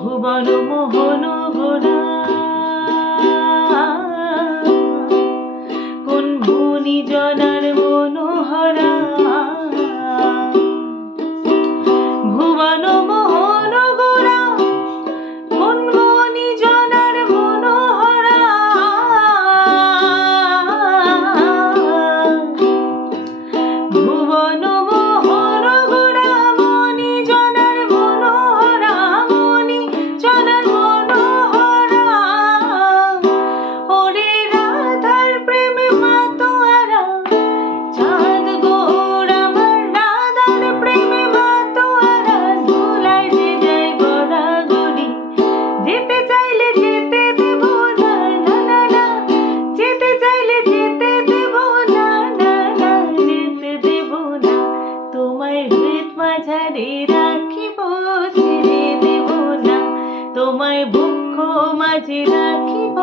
ভুবন মোহন গোরা কোন মুনি জনার মনোহরা ভুবন মোহন গোরা কোন মুনি জনার মনোহরা ভুবন মোহন গোরা মুনি জনার মনোহরা মুনি জনার মনোহরা ওরে রাধার প্রেমে মাতোয়ারা চাঁদ গৌর আমার রাধার প্রেমে মাতোয়ারা দোলায় যে যায় গড়াগড়ি যেতে চাইলে যেতে দেব না না না না যেতে চাইলে যেতে দেব না না না যেতে দেব না তোমায় হৃদ মাঝারে রাখিব ছেড়ে দেব না তোমায় বক্ষ মাঝে রাখিব